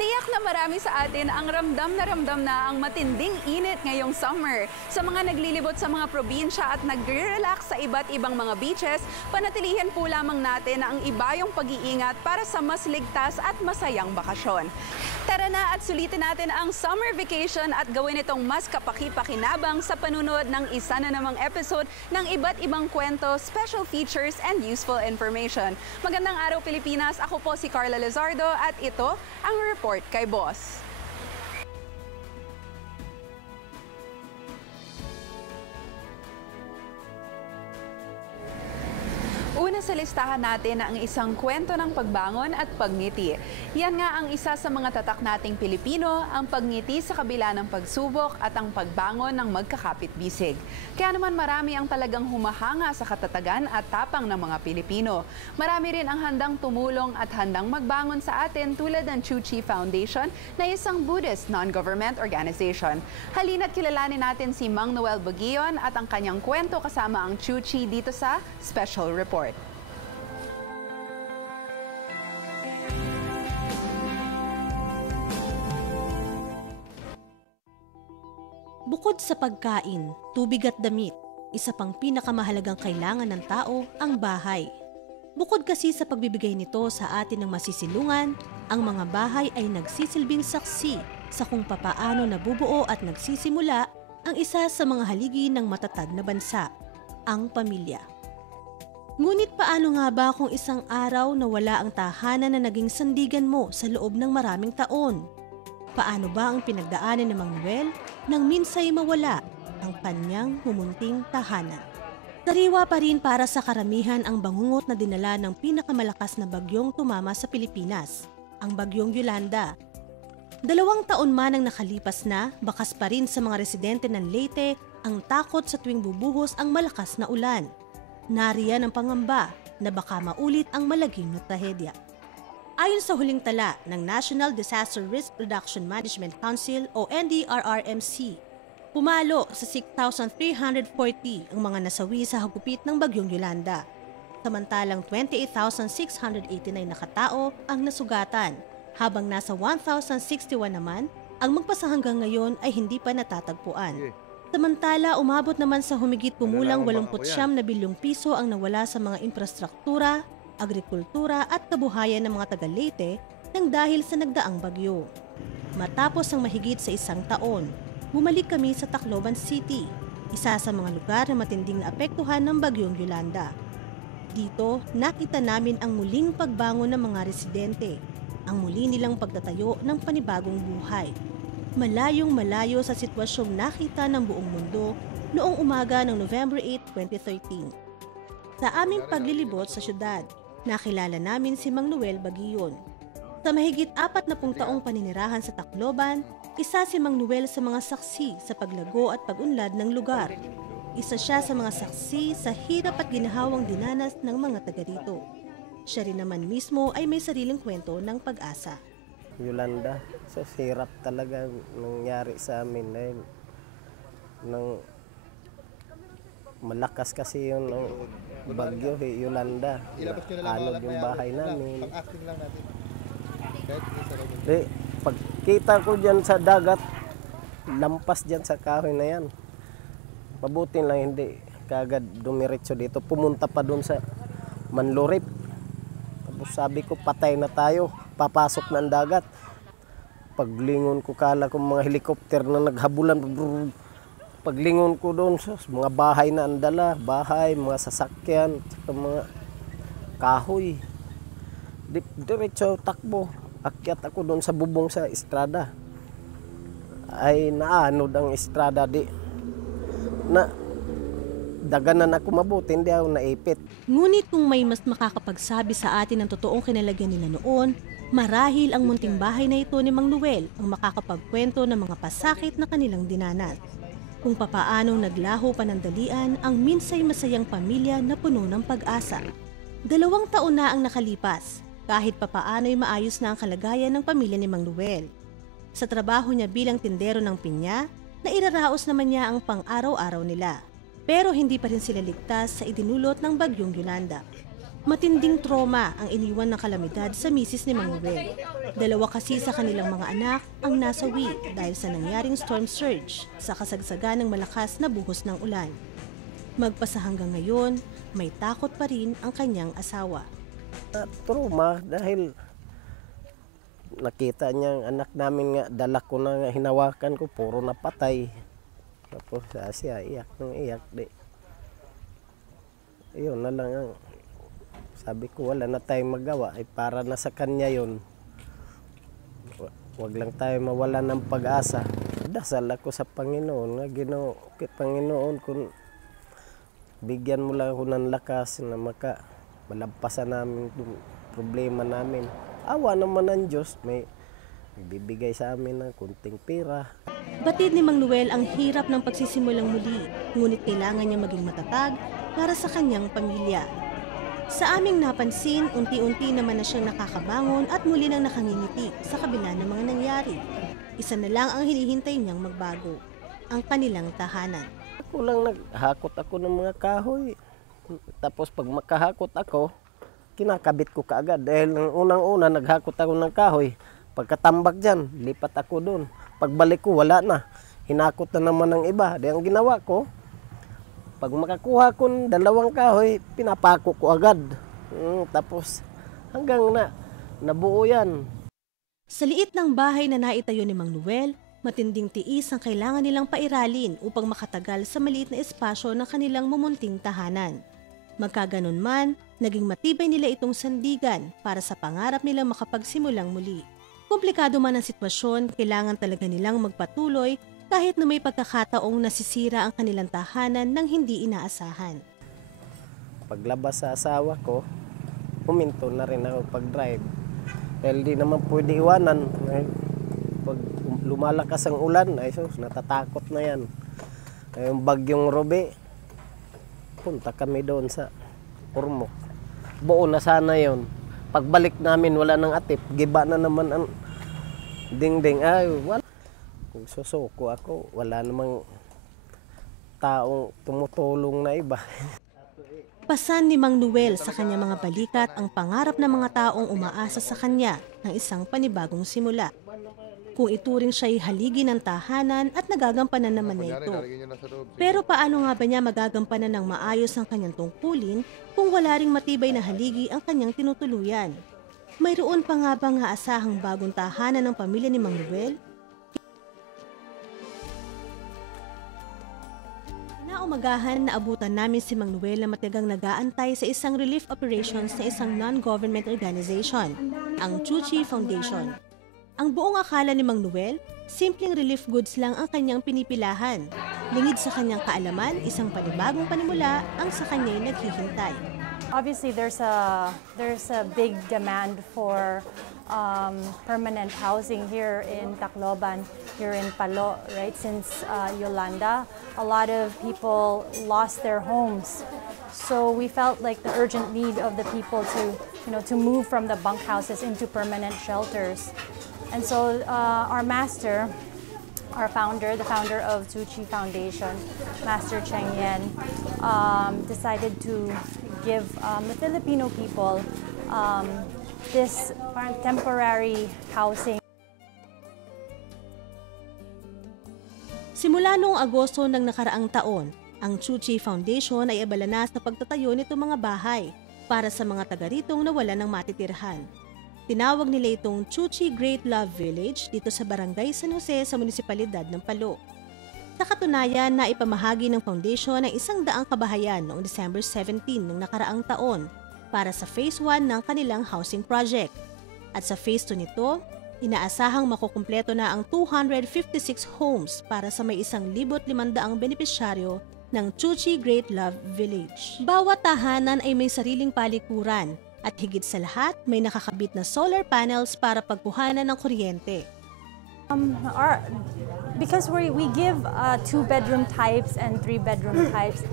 Tiyak na marami sa atin ang ramdam na ang matinding init ngayong summer. Sa mga naglilibot sa mga probinsya at nagre-relax sa iba't ibang mga beaches, panatilihin po lamang natin ang iba yung pag-iingat para sa mas ligtas at masayang bakasyon. Tara na at sulitin natin ang summer vacation at gawin itong mas kapaki-pakinabang sa panunood ng isa na namang episode ng iba't ibang kwento, special features, and useful information. Magandang araw Pilipinas, ako po si Carla Lizardo at ito ang report kay Boss. Una sa listahan natin ang isang kwento ng pagbangon at pagngiti. Yan nga ang isa sa mga tatak nating Pilipino, ang pagngiti sa kabila ng pagsubok at ang pagbangon ng magkakapit-bisig. Kaya naman marami ang talagang humahanga sa katatagan at tapang ng mga Pilipino. Marami rin ang handang tumulong at handang magbangon sa atin tulad ng Tzu Chi Foundation na isang Buddhist non-government organization. Halina't kilalanin natin si Mang Noel Baguion at ang kanyang kwento kasama ang Tzu Chi dito sa Special Report. Bukod sa pagkain, tubig at damit, isa pang pinakamahalagang kailangan ng tao ang bahay. Bukod kasi sa pagbibigay nito sa atin ng masisilungan, ang mga bahay ay nagsisilbing saksi sa kung papaano nabubuo at nagsisimula ang isa sa mga haligi ng matatag na bansa, ang pamilya. Ngunit paano nga ba kung isang araw na wala ang tahanan na naging sandigan mo sa loob ng maraming taon? Paano ba ang pinagdaanan ni Mang Noel nang minsay mawala ang kanyang mumunting tahanan? Sariwa pa rin para sa karamihan ang bangungot na dinala ng pinakamalakas na bagyong tumama sa Pilipinas, ang bagyong Yolanda. 2 taon man ang nakalipas na, bakas pa rin sa mga residente ng Leyte ang takot sa tuwing bubuhos ang malakas na ulan. Nariyan ang pangamba na baka maulit ang malagim na trahedya. Ayon sa huling tala ng National Disaster Risk Reduction Management Council o NDRRMC, pumalo sa 6,340 ang mga nasawi sa hagupit ng bagyong Yolanda. Samantalang 28,689 na katao ang nasugatan, habang nasa 1,061 naman ang magpasa hanggang ngayon ay hindi pa natatagpuan. Samantala, umabot naman sa humigit kumulang 89 na bilyong piso ang nawala sa mga infrastruktura, agrikultura at kabuhayan ng mga taga-Leyte nang dahil sa nagdaang bagyo. Matapos ang mahigit sa 1 taon, bumalik kami sa Tacloban City, isa sa mga lugar na matinding naapektuhan ng bagyong Yolanda. Dito, nakita namin ang muling pagbangon ng mga residente, ang muli nilang pagtatayo ng panibagong buhay. Malayong malayo sa sitwasyong nakita ng buong mundo noong umaga ng November 8, 2013. Sa aming paglilibot sa syudad, nakilala namin si Mang Noel Baguion. Sa mahigit 40 taong paninirahan sa Tacloban, isa si Mang Noel sa mga saksi sa paglago at pag-unlad ng lugar. Isa siya sa mga saksi sa hirap at ginahawang dinanas ng mga taga rito. Siya rin naman mismo ay may sariling kwento ng pag-asa. Yolanda, sa hirap talaga nangyari sa amin dahil nang malakas kasi yung bagyo, Yolanda. Anod yung bahay namin. Pagkita ko dyan sa dagat, lampas dyan sa kahoy na yan. Mabuti lang hindi kagad dumiretso dito. Pumunta pa dun sa Manlurip. Tapos sabi ko, patay na tayo. Papasok ng dagat. Paglingon ko, kala ko mga helikopter na naghabulan. Paglingon ko doon sa mga bahay na andala, bahay, mga sasakyan, mga kahoy. Diretso takbo. Akyat ako doon sa bubong sa estrada. Ay naanod ang estrada na daganan ako mabuti, hindi ako naipit. Ngunit kung may mas makakapagsabi sa atin ng totoong kinalagyan nila noon, marahil ang munting bahay na ito ni Mang Noel ang makakapagkwento ng mga pasakit na kanilang dinanas. Kung papaanong naglaho panandalian ang minsay masayang pamilya na puno ng pag-asa. 2 taon na ang nakalipas, kahit papaano'y maayos na ang kalagayan ng pamilya ni Mang Noel. Sa trabaho niya bilang tindero ng pinya, nairaraos naman niya ang pang-araw-araw nila. Pero hindi pa rin sila ligtas sa idinulot ng bagyong Yolanda. Matinding trauma ang iniwan ng kalamidad sa misis ni Mang Noel. Dalawa kasi sa kanilang mga anak ang nasawi dahil sa nangyaring storm surge sa kasagsagan ng malakas na buhos ng ulan. Magpasa hanggang ngayon, may takot pa rin ang kanyang asawa. Trauma dahil nakita niya ang anak namin nga, dala ko na nga, hinawakan ko, puro napatay. Tapos siya iyak ng iyak. Yun na lang ang sabi ko, wala na tayong magawa, ay para na sa kanya yun. Huwag lang tayo mawala ng pag-asa. Dasal ako sa Panginoon, nga Panginoon, kung bigyan mo lang ako ng lakas na malampasan namin yung problema namin. Awa naman ng Diyos, may bibigay sa amin ng kunting pera. Batid ni Mang Noel ang hirap ng pagsisimulang muli, ngunit kailangan niya maging matatag para sa kanyang pamilya. Sa aming napansin, unti-unti naman na siyang nakakabangon at muli nang nakangingiti sa kabila ng mga nangyari. Isa na lang ang hinihintay niyang magbago, ang kanilang tahanan. Ako lang naghakot ako ng mga kahoy. Tapos pag makahakot ako, kinakabit ko kaagad. Dahil unang-una naghakot ako ng kahoy. Pagkatambak dyan, lipat ako doon. Pagbalik ko, wala na. Hinakot na naman ng iba. Dahil ang ginawa ko, pag makakuha ko ng 2 kahoy, pinapako ko agad. Tapos hanggang nabuo yan. Sa liit ng bahay na naitayo ni Mang Noel, matinding tiis ang kailangan nilang pairalin upang makatagal sa maliit na espasyo ng kanilang mumunting tahanan. Magkaganon man, naging matibay nila itong sandigan para sa pangarap nilang makapagsimulang muli. Komplikado man ang sitwasyon, kailangan talaga nilang magpatuloy kahit na may pagkakataong nasisira ang kanilang tahanan ng hindi inaasahan. Paglabas sa asawa ko, huminto na rin ako pag-drive. Dahil di naman pwede iwanan. Pag lumalakas ang ulan, ay sus, natatakot na yan. Yung bagyong Robe, punta kami doon sa Ormoc. Buo na sana yon. Pagbalik namin, wala nang atip. Giba na naman ang dingding. Ay, wala. Kung susuko ako, wala namang taong tumutulong na iba. Pasan ni Mang Noel sa kanyang mga balikat ang pangarap ng mga taong umaasa sa kanya ng isang panibagong simula. Kung ituring siya'y haligi ng tahanan at nagagampanan naman na ito. Pero paano nga ba niya magagampanan ng maayos ang kanyang tungkulin kung wala ring matibay na haligi ang kanyang tinutuluyan? Mayroon pa nga bang aasahang bagong tahanan ng pamilya ni Mang Noel? Kinaumagahan na abutan namin si Mang Noel na matagang nag-aantay sa isang relief operations na isang non-government organization, ang Chuchi Foundation. Ang buong akala ni Mang Noel, simpleng relief goods lang ang kanyang pinipilahan. Lingid sa kanyang kaalaman, isang panibagong panimula ang sa kanya'y naghihintay. Obviously, there's a big demand for permanent housing here in Tacloban, here in Palo, right? Since Yolanda, a lot of people lost their homes. So we felt like the urgent need of the people to move from the bunkhouses into permanent shelters. And so our master, our founder, the founder of Chuchi Foundation, Master Cheng Yen, decided to give the Filipino people this temporary housing. Simula noong Agosto ng nakaraang taon, ang Chuchi Foundation ay abala na sa pagtatayo nito mga bahay para sa mga taga-ritong nawala ng matitirhan. Tinawag nila itong Chuchi Great Love Village dito sa Barangay San Jose sa munisipalidad ng Palo. Sa katunayan, naipamahagi ng foundation ang 100 kabahayan noong December 17 ng nakaraang taon para sa Phase 1 ng kanilang housing project. At sa Phase 2 nito, inaasahang makukumpleto na ang 256 homes para sa may 1,500 benepisyaryo ng Chuchi Great Love Village. Bawat tahanan ay may sariling palikuran at higit sa lahat may nakakabit na solar panels para pagkuhanan ng kuryente. Because we give 2-bedroom types and 3-bedroom types.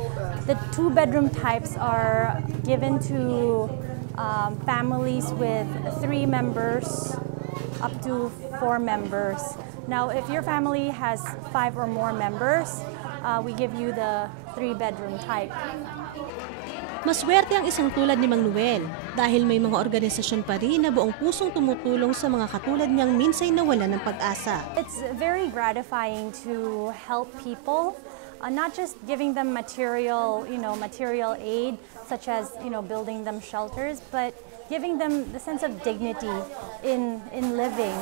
The 2-bedroom types are given to families with 3 members up to 4 members. Now, if your family has 5 or more members, we give you the 3-bedroom type. Maswerte ang isang tulad ni Mang Noel dahil may mga organisasyon pa rin na buong pusong tumutulong sa mga katulad niyang minsay nawalan ng pag-asa. It's very gratifying to help people, not just giving them material aid, such as, building them shelters, but giving them the sense of dignity in living.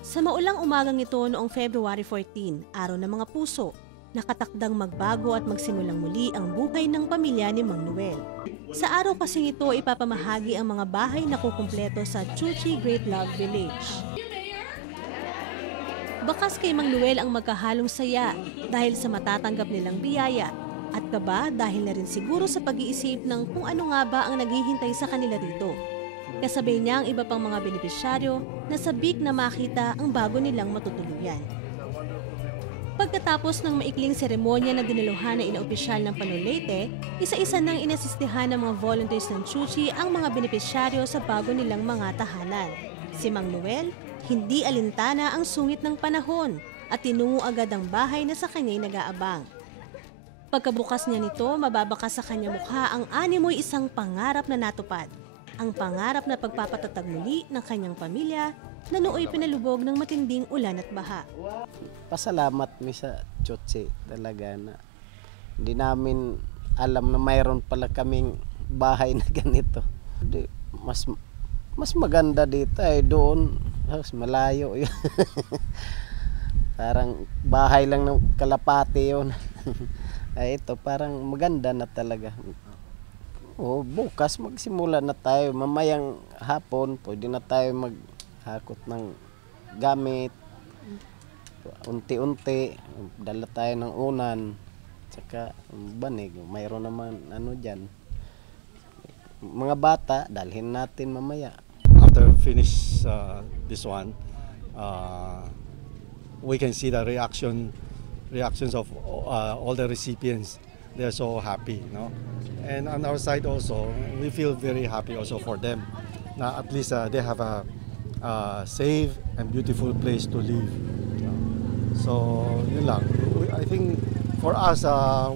Sa maulang umagang ito noong February 14, araw ng mga puso, nakatakdang magbago at magsimulang muli ang buhay ng pamilya ni Mang Noel. Sa araw kasing ito, ipapamahagi ang mga bahay na kukumpleto sa Chuchi Great Love Village. Bakas kay Mang Noel ang magkahalong saya dahil sa matatanggap nilang biyaya at kaba dahil na rin siguro sa pag-iisip ng kung ano nga ba ang naghihintay sa kanila dito. Kasabay niya ang iba pang mga benepisyaryo na sabik na makita ang bago nilang matutuluyan. Pagkatapos ng maikling seremonya na dinaluhan na inaopisyal ng Panulete, isa-isa nang inasistihan ng mga volunteers ng Chuchi ang mga benepisyaryo sa bago nilang mga tahanan. Si Mang Noel, hindi alintana ang sungit ng panahon at tinungo agad ang bahay na sa kanya'y nag-aabang. Pagkabukas niya nito, mababakas sa kanya mukha ang animoy isang pangarap na natupad. Ang pangarap na pagpapatatag muli ng kanyang pamilya na nooy pinalubog ng matinding ulan at baha. Pasalamat mi sa Chuchi talaga na hindi namin alam na mayroon pala kaming bahay na ganito. Mas maganda dito ay doon, mas malayo yun. Parang bahay lang ng kalapati yun. Ay ito parang maganda na talaga. O bukas magsimula na tayo, mamayang hapon pwede na tayo maghakot ng gamit. Unti-unti, dala tayo ng unan, tsaka banig, mayroon naman dyan. Mga bata, dalhin natin mamaya. After finish this one, we can see the reactions of all the recipients. They're so happy, And on our side also, we feel very happy also for them. Na at least they have a safe and beautiful place to live. So yun lang. I think for us,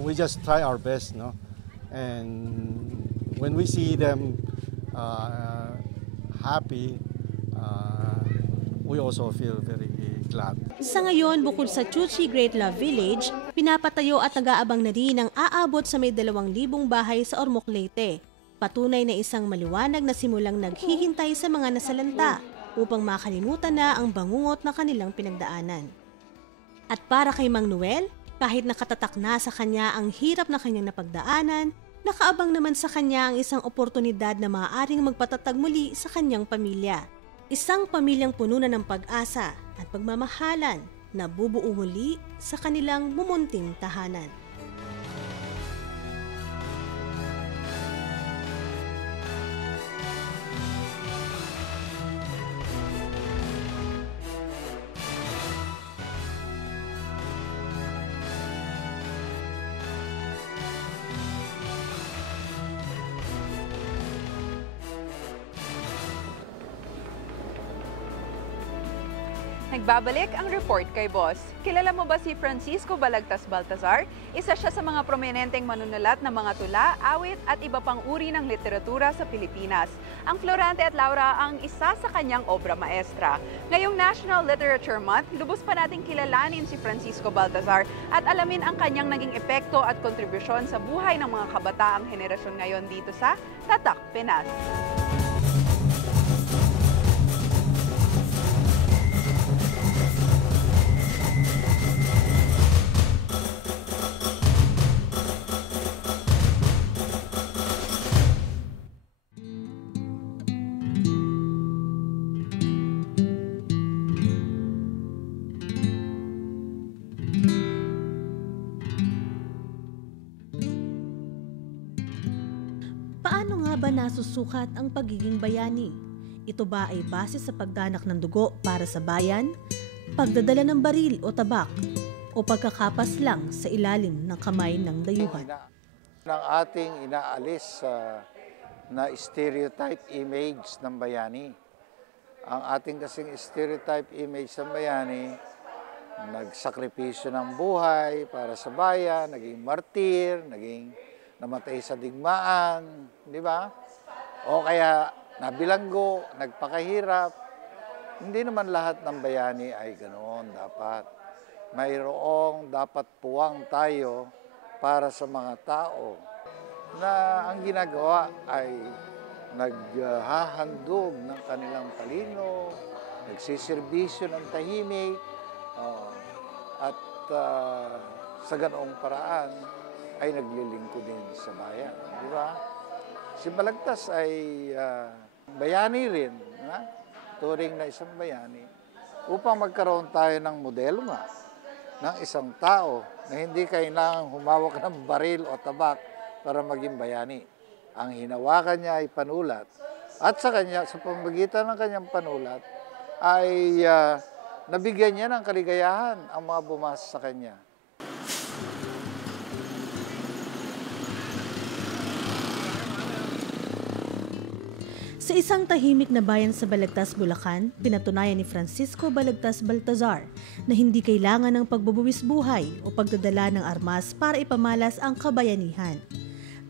we just try our best, And when we see them happy, we also feel very glad. Sa ngayon, bukod sa Chuchi Great Love Village, pinapatayo at nag-aabang na rin ang aabot sa may 2,000 bahay sa Ormoc, Leyte. Patunay na isang maliwanag na simulang naghihintay sa mga nasalanta upang makalimutan na ang bangungot na kanilang pinagdaanan. At para kay Mang Noel, kahit nakatatak na sa kanya ang hirap na kanyang napagdaanan, nakaabang naman sa kanya ang isang oportunidad na maaaring magpatatag muli sa kanyang pamilya. Isang pamilyang puno na ng pag-asa at pagmamahalan na bubuo muli sa kanilang mumunting tahanan. Nagbabalik ang report kay Boss. Kilala mo ba si Francisco Balagtas Baltazar? Isa siya sa mga prominenteng manunulat ng mga tula, awit at iba pang uri ng literatura sa Pilipinas. Ang Florante at Laura ang isa sa kanyang obra maestra. Ngayong National Literature Month, lubos pa nating kilalanin si Francisco Baltazar at alamin ang kanyang naging epekto at kontribusyon sa buhay ng mga kabataang henerasyon ngayon dito sa Tatak, Pinas. Paano nga ba nasusukat ang pagiging bayani? Ito ba ay base sa pagdanak ng dugo para sa bayan, pagdadala ng baril o tabak, o pagkakapas lang sa ilalim ng kamay ng dayuhan? Ng ating inaalis na stereotype image ng bayani. Ang ating kasing stereotype image ng bayani nagsakripisyo ng buhay para sa bayan, naging martir, naging namatay sa digmaan, di ba? O kaya nabilanggo, nagpakahirap. Hindi naman lahat ng bayani ay ganoon dapat. Mayroong dapat puwang tayo para sa mga tao na ang ginagawa ay naghahandog ng kanilang talino, nagsiservisyo ng tahimik, at sa ganoong paraan ay naglilingkod din sa bayan. Di ba? Si Balagtas ay bayani rin, turing na isang bayani, upang magkaroon tayo ng modelo nga ng isang tao na hindi kailangang humawak ng baril o tabak para maging bayani. Ang hinawakan niya ay panulat. At sa pamamagitan ng kanyang panulat, ay nabigyan niya ng kaligayahan ang mga bumasa sa kanya. Sa isang tahimik na bayan sa Balagtas, Bulacan, pinatunayan ni Francisco Balagtas Baltazar na hindi kailangan ng pagbubuwis buhay o pagdadala ng armas para ipamalas ang kabayanihan.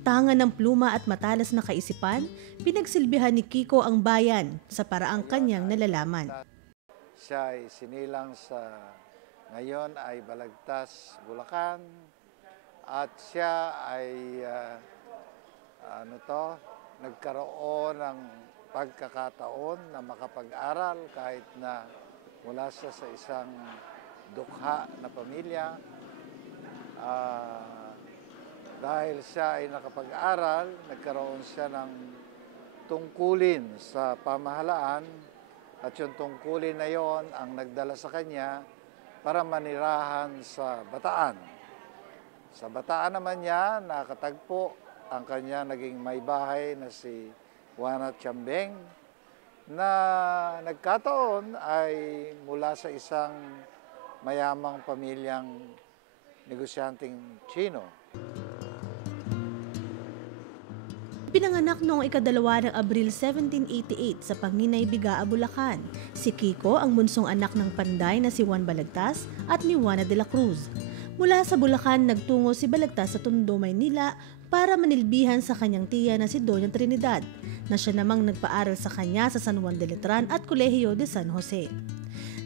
Tangan ng pluma at matalas na kaisipan, pinagsilbihan ni Kiko ang bayan sa paraang kanyang nalalaman. Siya ay sinilang ngayon ay Balagtas, Bulacan, at siya ay nagkaroon ng pagkakataon na makapag-aral kahit na mula siya sa isang dukha na pamilya. Dahil siya ay nakapag-aral, nagkaroon siya ng tungkulin sa pamahalaan, at yung tungkulin na yon ang nagdala sa kanya para manirahan sa Bataan. Sa Bataan naman niya nakatagpo ang kanya naging may bahay na si Juana Chambeng, na nagkataon ay mula sa isang mayamang pamilyang negosyanteng Chino. Pinanganak noong ika-2 ng Abril 1788 sa Panginay, Bigaa, Bulacan. Si Kiko ang bunsong anak ng panday na si Juan Balagtas at ni Juana de la Cruz. Mula sa Bulacan, nagtungo si Balagtas sa Tondo, Maynila para manilbihan sa kanyang tiya na si Doña Trinidad, na siya namang nagpaaral sa kanya sa San Juan de Letran at Kolehiyo de San Jose.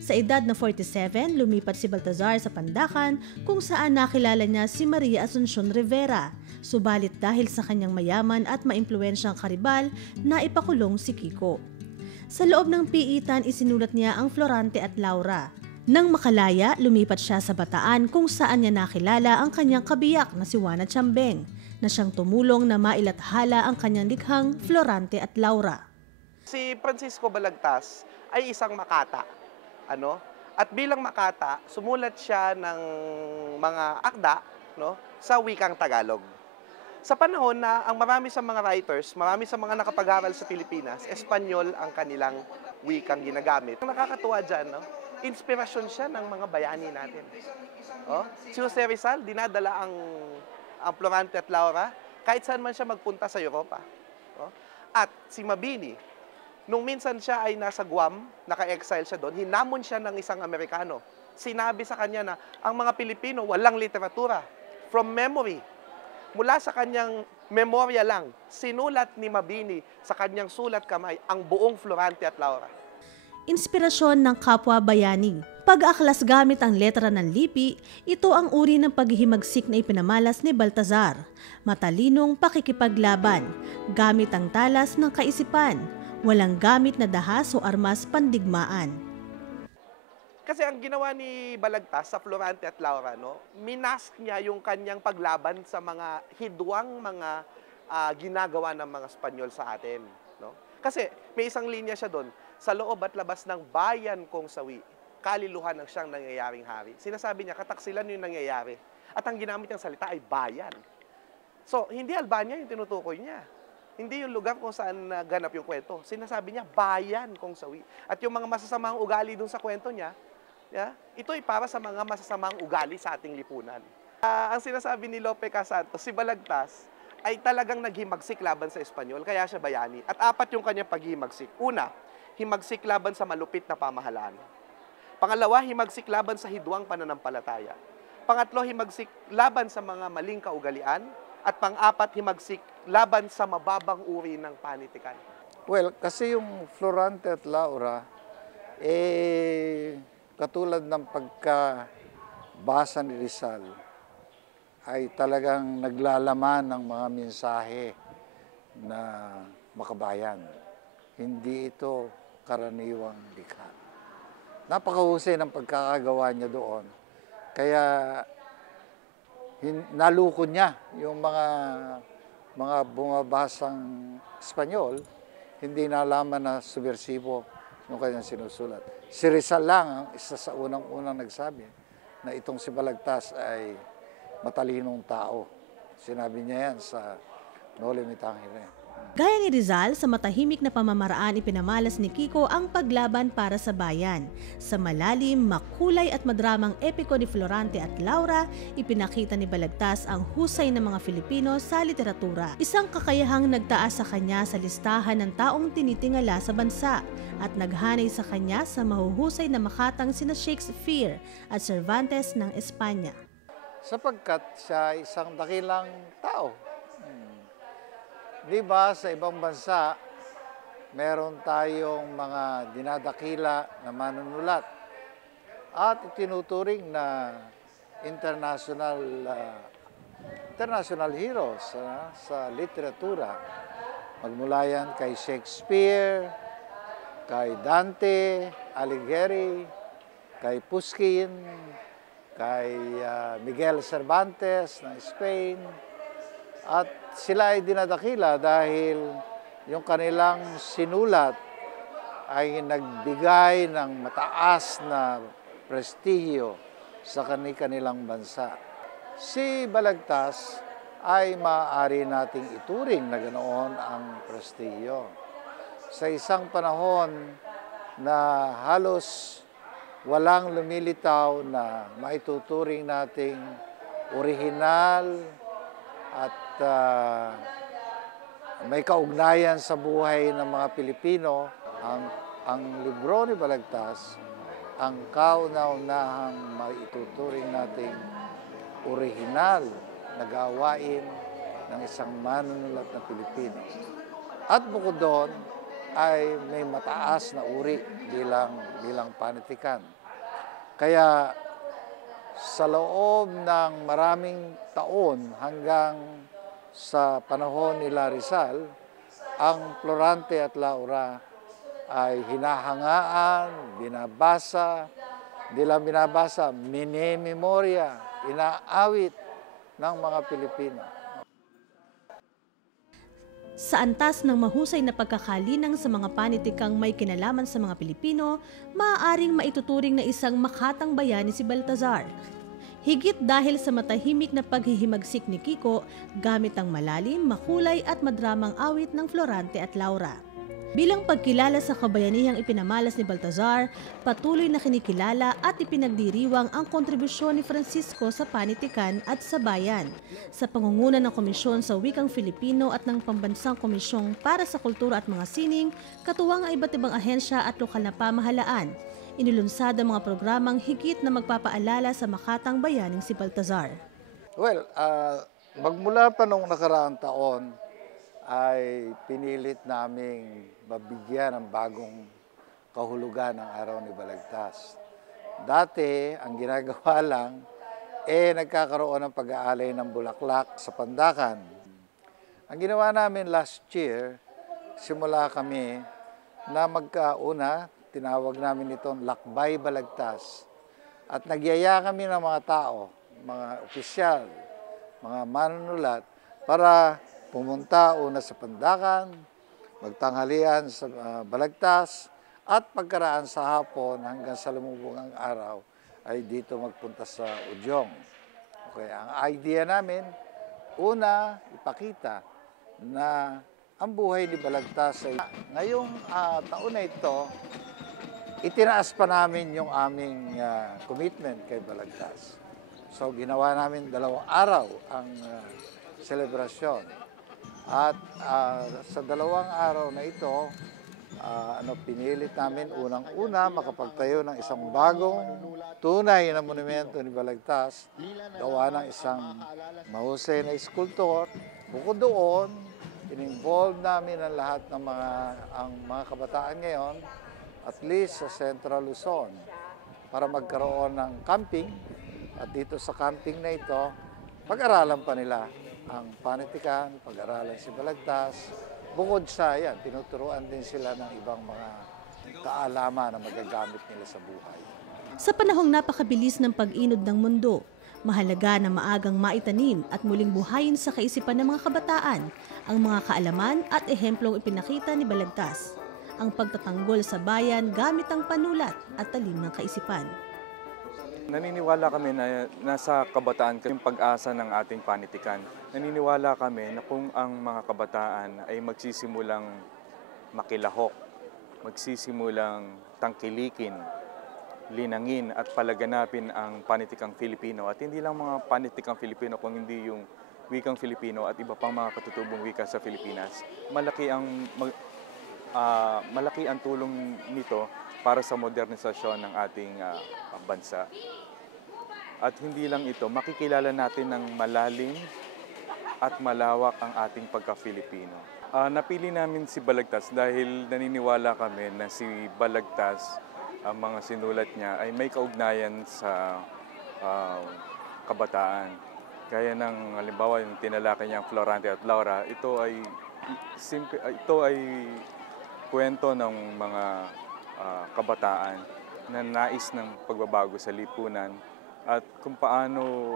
Sa edad na 47, lumipat si Baltazar sa Pandacan kung saan nakilala niya si Maria Asuncion Rivera. Subalit dahil sa kanyang mayaman at maimpluwensyang karibal, naipakulong si Kiko. Sa loob ng piitan, isinulat niya ang Florante at Laura. Nang makalaya, lumipat siya sa Bataan kung saan niya nakilala ang kanyang kabiyak na si Juana Chambeng, na siyang tumulong na mailathala ang kanyang likhang Florante at Laura. Si Francisco Balagtas ay isang makata. At bilang makata, sumulat siya ng mga akda sa wikang Tagalog. Sa panahon na ang marami sa mga writers, marami sa mga nakapag-aral sa Pilipinas, Espanyol ang kanilang wikang ginagamit. Ang nakakatuwa dyan, inspirasyon siya ng mga bayani natin. Si Jose Rizal, dinadala ang Florante at Laura kahit saan man siya magpunta sa Europa. At si Mabini, nung minsan siya ay nasa Guam, naka-exile siya doon, hinamon siya ng isang Amerikano. Sinabi sa kanya na ang mga Pilipino walang literatura. From memory, mula sa kanyang memorya lang, sinulat ni Mabini sa kanyang sulat kamay ang buong Florante at Laura. Inspirasyon ng kapwa bayani. Pag-aklas gamit ang letra ng lipi, ito ang uri ng paghihimagsik na ipinamalas ni Baltazar. Matalinong pakikipaglaban, gamit ang talas ng kaisipan, walang gamit na dahas o armas pandigmaan. Kasi ang ginawa ni Balagtas sa Florante at Laura, minask niya yung kanyang paglaban sa mga hidwang mga ginagawa ng mga Espanyol sa atin. Kasi may isang linya siya doon, sa loob at labas ng bayan kong sawi, kaliluhan ng siyang nangyayaring hari. Sinasabi niya, kataksilan yung nangyayari. At ang ginamit niyang salita ay bayan. So, hindi Albania yung tinutukoy niya. Hindi yung lugar kung saan ganap yung kwento. Sinasabi niya, bayan kong sawi. At yung mga masasamang ugali dun sa kwento niya, ito ay para sa mga masasamang ugali sa ating lipunan. Ang sinasabi ni Lope Casantos, si Balagtas ay talagang naghimagsik laban sa Espanyol, kaya siya bayani. At 4 yung kanyang paghimagsik. Una, himagsik laban sa malupit na pamahalaan. Pangalawa, himagsik laban sa hidwang pananampalataya. Pangatlo, himagsik laban sa mga maling kaugalian. At pang-apat, himagsik laban sa mababang uri ng panitikan. Well, kasi yung Florante at Laura, katulad ng pagkabasa ni Rizal, ay talagang naglalaman ng mga mensahe na makabayan. Hindi ito karaniwang likha. Napakahusay ng pagkakagawa niya doon. Kaya nalukod niya yung mga bumabasang Espanyol, hindi nalaman na subversibo yung kanyang sinusulat. Si Rizal lang ang isa sa unang-unang nagsabi na itong si Balagtas ay matalinong tao. Sinabi niya yan sa Noli Me Tangere. Gaya ni Rizal, sa matahimik na pamamaraan ipinamalas ni Kiko ang paglaban para sa bayan. Sa malalim, makulay at madramang epiko ni Florante at Laura, ipinakita ni Balagtas ang husay ng mga Filipino sa literatura. Isang kakayahang nagtaas sa kanya sa listahan ng taong tinitingala sa bansa at naghanay sa kanya sa mahuhusay na makatang sina Shakespeare at Cervantes ng Espanya. Sapagkat siya ay isang dakilang tao. Di ba sa ibang bansa, meron tayong mga dinadakila na manunulat at itinuturing na international heroes sa literatura. Magmula yan kay Shakespeare, kay Dante, Alighieri, kay Pushkin, kay Miguel Cervantes ng Spain. At sila ay dinadakila dahil yung kanilang sinulat ay nagbigay ng mataas na prestigyo sa kanilang bansa. Si Balagtas ay maaari nating ituring na ganoon ang prestigyo. Sa isang panahon na halos walang lumilitaw na maituturing nating orihinal at may kaugnayan sa buhay ng mga Pilipino, ang libro ni Balagtas, ang kauna-unahang maituturing nating orihinal na gawain ng isang manunulat na Pilipino. At bukod doon, ay may mataas na uri bilang panitikan. Kaya sa loob ng maraming taon hanggang sa panahon ni Rizal, ang Florante at Laura ay hinahangaan, binabasa, hindi lang binabasa, minememorya, inaawit ng mga Pilipino. Sa antas ng mahusay na pagkakalinang sa mga panitikang may kinalaman sa mga Pilipino, maaaring maituturing na isang makatang bayani si Baltazar. Higit dahil sa matahimik na paghihimagsik ni Kiko gamit ang malalim, makulay at madramang awit ng Florante at Laura. Bilang pagkilala sa kabayanihang ipinamalas ni Baltazar, patuloy na kinikilala at ipinagdiriwang ang kontribusyon ni Francisco sa panitikan at sa bayan. Sa pangunguna ng Komisyon sa Wikang Filipino at ng Pambansang Komisyong para sa Kultura at mga Sining, katuwang ang iba't ibang ahensya at lokal na pamahalaan. Inilunsad ang mga programang higit na magpapaalala sa makatang bayaning si Baltazar. Well, magmula pa noong nakaraang taon, ay pinilit naming mabigyan ng bagong kahulugan ng araw ni Balagtas. Dati, ang ginagawa lang, nagkakaroon ng pag-aalay ng bulaklak sa Pandakan. Ang ginawa namin last year, simula kami na magkauna, tinawag namin itong Lakbay Balagtas. At nagyaya kami ng mga tao, mga opisyal, mga manunulat, para pumunta una sa Pandakan, magtanghalian sa Balagtas, at pagkaraan sa hapon hanggang sa lumubog ang araw ay dito magpunta sa Udyong. Okay, ang idea namin, una, ipakita na ang buhay ni Balagtas ay ngayong taon na ito, itinaas pa namin yung aming commitment kay Balagtas. So ginawa namin 2 araw ang selebrasyon. At sa 2 araw na ito, Pinilit namin unang-una makapagtayo ng isang bagong tunay na monumento ni Balagtas, gawa ng isang mahusay na eskultor. Bukod doon, in-involve namin ang lahat ng mga kabataan ngayon, at least sa Central Luzon, para magkaroon ng camping. At dito sa camping na ito, pag-aralan pa nila ang panitikan, pag-aralan si Balagtas. Bukod sa yan, tinuturuan din sila ng ibang mga kaalaman na magagamit nila sa buhay. Sa panahong napakabilis ng pag-inod ng mundo, mahalaga na maagang maitanim at muling buhayin sa kaisipan ng mga kabataan ang mga kaalaman at ehemplong ipinakita ni Balagtas. Ang pagtatanggol sa bayan gamit ang panulat at talim ng kaisipan. Naniniwala kami na nasa kabataan yung pag-asa ng ating panitikan. Naniniwala kami na kung ang mga kabataan ay magsisimulang makilahok, magsisimulang tangkilikin, linangin at palaganapin ang panitikang Filipino. At hindi lang mga panitikang Filipino, kung hindi yung wikang Filipino at iba pang mga katutubong wika sa Pilipinas. Malaki ang tulong nito para sa modernisasyon ng ating bansa. At hindi lang ito, makikilala natin ng malalim at malawak ang ating pagka-Filipino. Napili namin si Balagtas dahil naniniwala kami na si Balagtas, ang mga sinulat niya ay may kaugnayan sa kabataan. Gaya ng halimbawa yung tinalakay niyang Florante at Laura, ito ay kwento ng mga kabataan na nais ng pagbabago sa lipunan at kung paano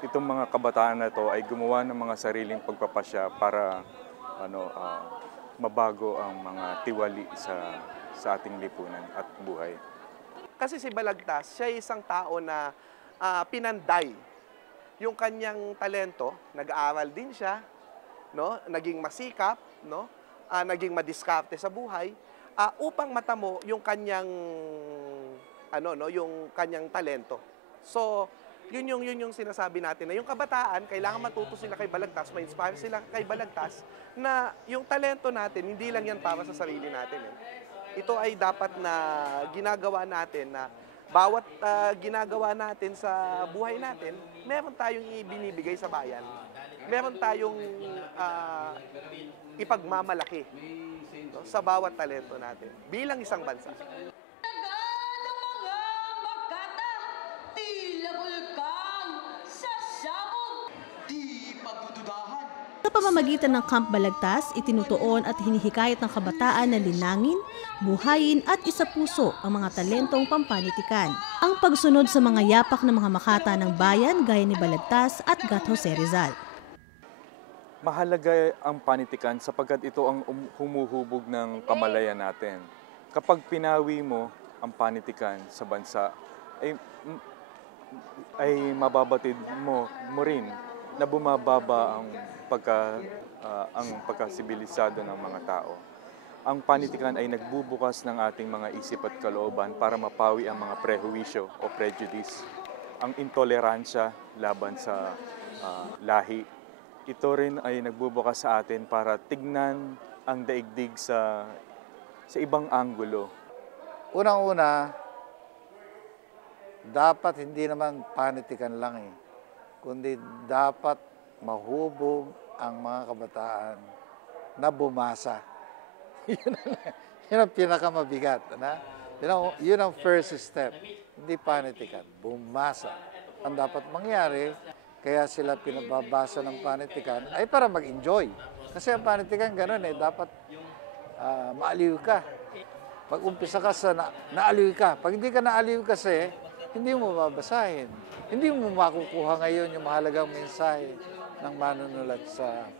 itong mga kabataan na ito ay gumawa ng mga sariling pagpapasya para mabago ang mga tiwali sa ating lipunan at buhay. Kasi si Balagtas, siya ay isang tao na pinanday yung kanyang talento. Nag-aaral din siya, no? Naging masikap, no? Naging madiskarte sa buhay upang matamo yung kanyang yung kanyang talento. So, yun yung sinasabi natin na yung kabataan, kailangan matuto sila kay Balagtas, ma-inspire sila kay Balagtas na yung talento natin, hindi lang yan para sa sarili natin. Ito ay dapat na ginagawa natin na bawat ginagawa natin sa buhay natin, meron tayong ibinibigay sa bayan. Meron tayong ipagmamalaki sa bawat talento natin bilang isang bansa. Sa pamamagitan ng Camp Balagtas, itinutuon at hinihikayat ng kabataan na linangin, buhayin at isapuso ang mga talentong pampanitikan. Ang pagsunod sa mga yapak ng mga makata ng bayan gaya ni Balagtas at Gat Jose Rizal. Mahalaga ang panitikan sapagkat ito ang humuhubog ng kamalayan natin. Kapag pinawi mo ang panitikan sa bansa, ay mababatid mo rin na bumababa ang pagkasibilisado ng mga tao. Ang panitikan ay nagbubukas ng ating mga isip at kalooban para mapawi ang mga prejuisyo o prejudice, ang intoleransya laban sa lahi. Ito rin ay nagbubukas sa atin para tignan ang daigdig sa ibang anggulo. Unang-una, dapat hindi naman panitikan lang kundi dapat mahubog ang mga kabataan na bumasa. Yun ang pinakamabigat. Yun ang first step. Hindi panitikan, bumasa. Ang dapat mangyari, kaya sila pinababasa ng panitikan, ay para mag-enjoy. Kasi ang panitikan ganun dapat maaliw ka. Pag-umpisa ka sa naaliw ka. Pag hindi ka naaliw kasi, hindi mo babasahin. Hindi mo makukuha ngayon yung mahalagang mensahe ng manunulat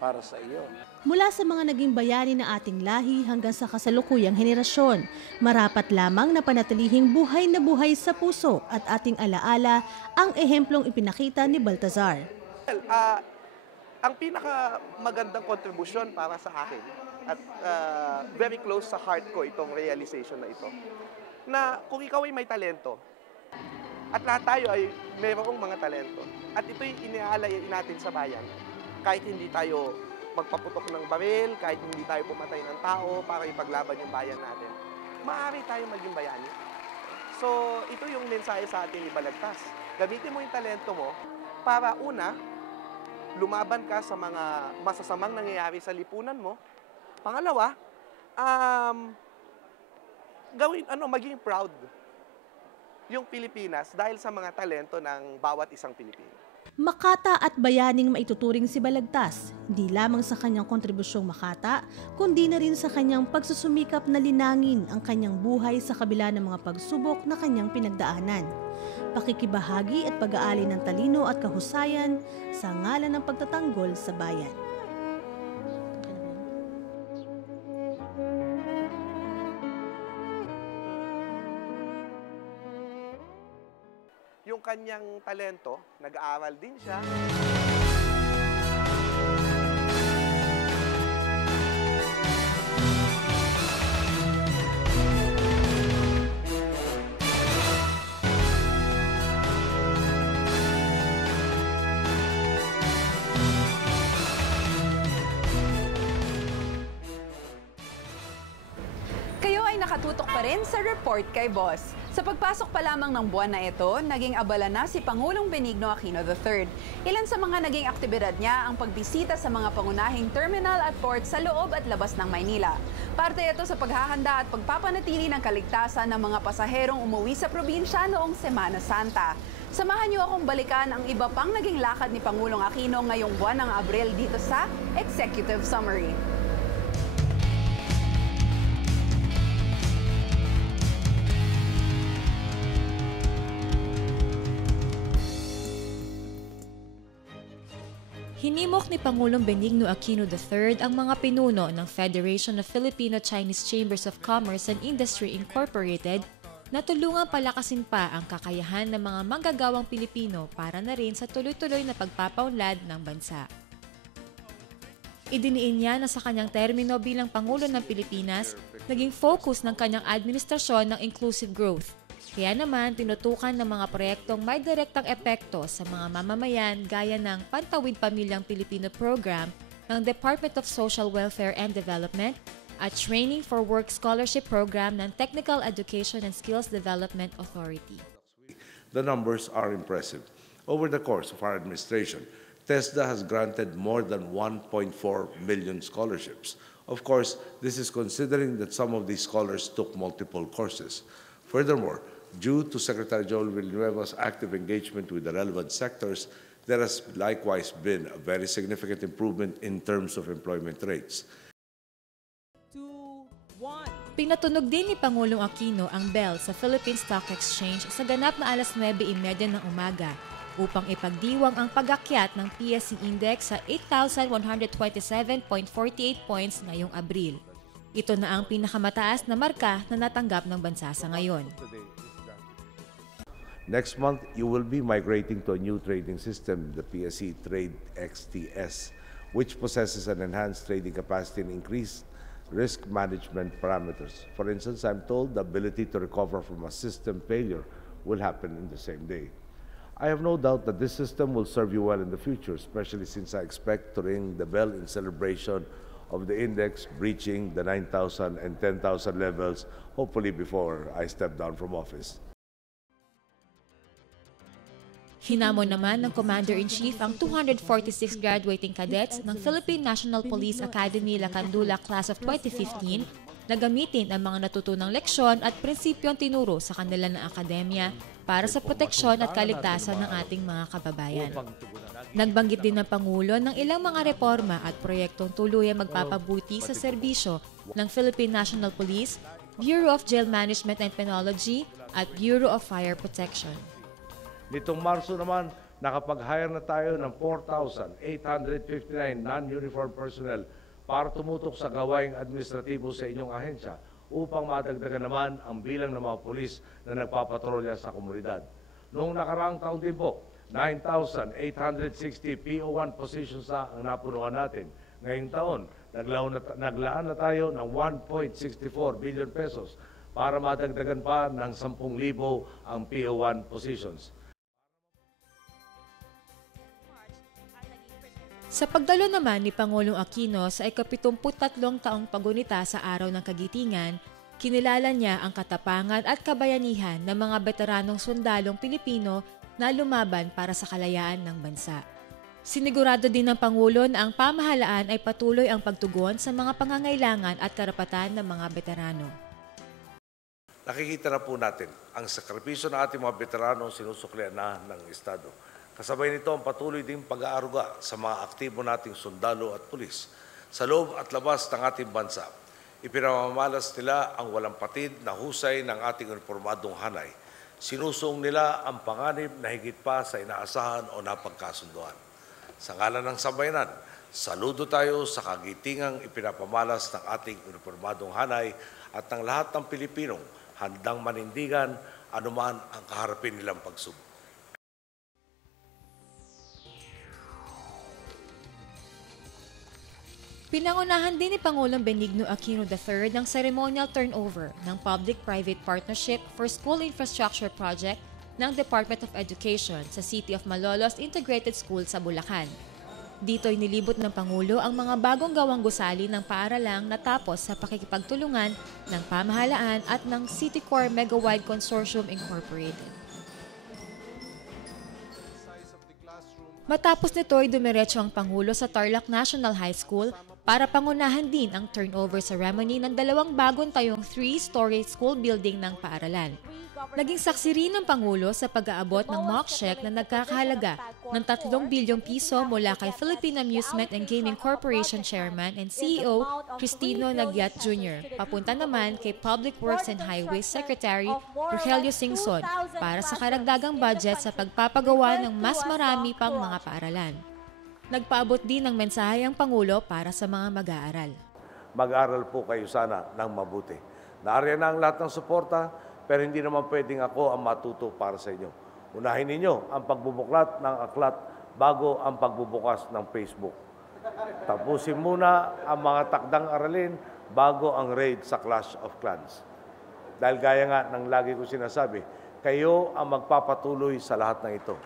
para sa iyo. Mula sa mga naging bayani na ating lahi hanggang sa kasalukuyang henerasyon, marapat lamang na panatilihing buhay na buhay sa puso at ating alaala ang ehemplong ipinakita ni Baltazar. Well, ang pinakamagandang kontribusyon para sa akin at very close sa heart ko itong realization na ito, na kung ikaw ay may talento, at lahat tayo ay mayroong mga talento. At ito'y iniaalay natin sa bayan. Kahit hindi tayo magpaputok ng baril kahit hindi tayo pumatay ng tao para ipaglaban yung bayan natin. Maaari tayo maging bayani. So, ito yung mensahe sa atin ni Balagtas. Gamitin mo yung talento mo para una, lumaban ka sa mga masasamang nangyayari sa lipunan mo. Pangalawa, maging proud yung Pilipinas dahil sa mga talento ng bawat isang Pilipino. Makata at bayaning maituturing si Balagtas, hindi lamang sa kanyang kontribusyong makata, kundi na rin sa kanyang pagsusumikap na linangin ang kanyang buhay sa kabila ng mga pagsubok na kanyang pinagdaanan. Pakikibahagi at pag-aali ng talino at kahusayan sa ngalan ng pagtatanggol sa bayan. Yung kanyang talento, nag-aaral din siya. Kayo ay nakatutok pa rin sa Report kay Boss. Sa pagpasok pa lamang ng buwan na ito, naging abala na si Pangulong Benigno Aquino III. Ilan sa mga naging aktibidad niya ang pagbisita sa mga pangunahing terminal at port sa loob at labas ng Maynila. Parte ito sa paghahanda at pagpapanatili ng kaligtasan ng mga pasaherong umuwi sa probinsya noong Semana Santa. Samahan niyo akong balikan ang iba pang naging lakad ni Pangulong Aquino ngayong buwan ng Abril dito sa Executive Summary. Hinimok ni Pangulong Benigno Aquino III ang mga pinuno ng Federation of Filipino-Chinese Chambers of Commerce and Industry Incorporated na tulungang palakasin pa ang kakayahan ng mga manggagawang Pilipino para na rin sa tuloy-tuloy na pagpapaunlad ng bansa. Idiniin niya na sa kanyang termino bilang Pangulo ng Pilipinas, naging focus ng kanyang administrasyon ng inclusive growth. Kaya naman, tinutukan ng mga proyektong may direktang epekto sa mga mamamayan gaya ng Pantawid Pamilyang Pilipino Program ng Department of Social Welfare and Development at Training for Work Scholarship Program ng Technical Education and Skills Development Authority. The numbers are impressive. Over the course of our administration, TESDA has granted more than 1.4 million scholarships. Of course, this is considering that some of these scholars took multiple courses. Furthermore, due to Secretary Joel Villanueva's active engagement with the relevant sectors, there has likewise been a very significant improvement in terms of employment rates. Pinatunog din ni Pangulong Aquino ang bell sa Philippine Stock Exchange sa ganap na alas 9:30 ng umaga upang ipagdiwang ang pag-akyat ng PSE Index sa 8,127.48 points ngayong Abril. Ito na ang pinakamataas na marka na natanggap ng bansa sa ngayon. Next month, you will be migrating to a new trading system, the PSE Trade XTS, which possesses an enhanced trading capacity and increased risk management parameters. For instance, I'm told the ability to recover from a system failure will happen in the same day. I have no doubt that this system will serve you well in the future, especially since I expect to ring the bell in celebration of the index breaching the 9,000 and 10,000 levels, hopefully before I step down from office. Hinamon naman ng Commander-in-Chief ang 246 graduating cadets ng Philippine National Police Academy Lacandula Class of 2015 na gamitin ang mga natutunang leksyon at prinsipyong tinuro sa kanila ng akademya para sa proteksyon at kaligtasan ng ating mga kababayan. Nagbanggit din ng Pangulo ng ilang mga reforma at proyektong tuluyang magpapabuti sa serbisyo ng Philippine National Police, Bureau of Jail Management and Penology at Bureau of Fire Protection. Nitong Marso naman, nakapag-hire na tayo ng 4,859 non-uniform personnel para tumutok sa gawaing administratibo sa inyong ahensya upang madagdagan naman ang bilang ng mga pulis na nagpapatrolya sa komunidad. Noong nakaraang taon din po, 9,860 PO1 positions na ang napunuan natin. Ngayong taon, naglaan na tayo ng 1.64 billion pesos para madagdagan pa ng 10,000 ang PO1 positions. Sa pagdalo naman ni Pangulong Aquino sa ika-73 taong pagunita sa Araw ng Kagitingan, kinilala niya ang katapangan at kabayanihan ng mga veteranong sundalong Pilipino na lumaban para sa kalayaan ng bansa. Sinigurado din ng Pangulo na ang pamahalaan ay patuloy ang pagtugon sa mga pangangailangan at karapatan ng mga veterano. Nakikita na po natin ang sakripisyo ng ating mga veterano sinusuklian na ng Estado. Kasabay nito ang patuloy ding pag-aaruga sa mga aktibo nating sundalo at pulis sa loob at labas ng ating bansa. Ipinamamalas nila ang walang patid na husay ng ating uniformadong hanay. Sinusuong nila ang panganib na higit pa sa inaasahan o napagkasunduan. Sa ngalan ng sambayanan, saludo tayo sa kagitingang ipinapamalas ng ating uniformadong hanay at ng lahat ng Pilipinong handang manindigan anuman ang kaharapin nilang pagsubok. Pinangunahan din ni Pangulong Benigno Aquino III ang ceremonial turnover ng Public-Private Partnership for School Infrastructure Project ng Department of Education sa City of Malolos Integrated School sa Bulacan. Dito'y nilibot ng Pangulo ang mga bagong gawang gusali ng paaralang natapos sa pakikipagtulungan ng pamahalaan at ng City Core Megawide Consortium Incorporated. Matapos nito'y dumiretso ang Pangulo sa Tarlac National High School para pangunahan din ang turnover ceremony ng dalawang bagong tayong 3-story school building ng paaralan. Naging saksi rin ng Pangulo sa pag-aabot ng mock check na nagkakahalaga ng 3 bilyong piso mula kay Philippine Amusement and Gaming Corporation Chairman and CEO Cristino Nagyat Jr. Papunta naman kay Public Works and Highways Secretary Rogelio Singson para sa karagdagang budget sa pagpapagawa ng mas marami pang mga paaralan. Nagpaabot din ng mensahe ang Pangulo para sa mga mag-aaral. Mag-aaral po kayo sana ng mabuti. Naariyan na ang lahat ng suporta, pero hindi naman pwedeng ako ang matuto para sa inyo. Unahin ninyo ang pagbubuklat ng aklat bago ang pagbubukas ng Facebook. Tapusin muna ang mga takdang aralin bago ang raid sa Clash of Clans. Dahil gaya nga ng lagi ko sinasabi, kayo ang magpapatuloy sa lahat ng ito.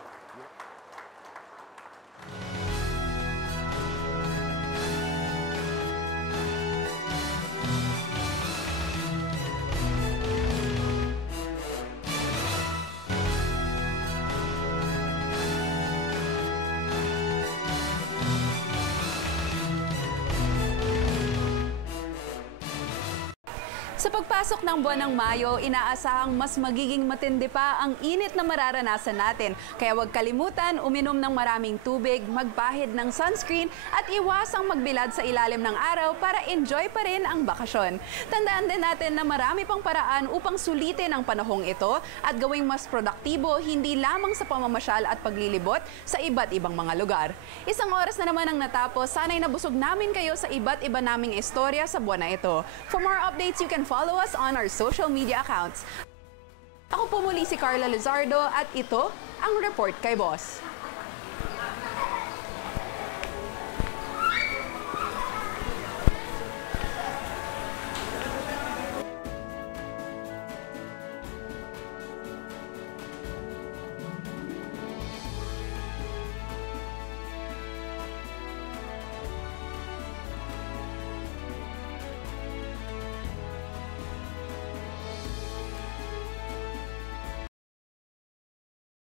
Sa pagpasok ng buwan ng Mayo, inaasahang mas magiging matindi pa ang init na mararanasan natin. Kaya huwag kalimutan, uminom ng maraming tubig, magpahid ng sunscreen at iwasang magbilad sa ilalim ng araw para enjoy pa rin ang bakasyon. Tandaan din natin na marami pang paraan upang sulitin ang panahong ito at gawing mas produktibo hindi lamang sa pamamasyal at paglilibot sa iba't ibang mga lugar. Isang oras na naman ang natapos, sana'y nabusog namin kayo sa iba't iba naming istorya sa buwan na ito. For more updates, you can follow us on our social media accounts. Ako po muli si Carla Lizardo at ito ang Report kay Boss.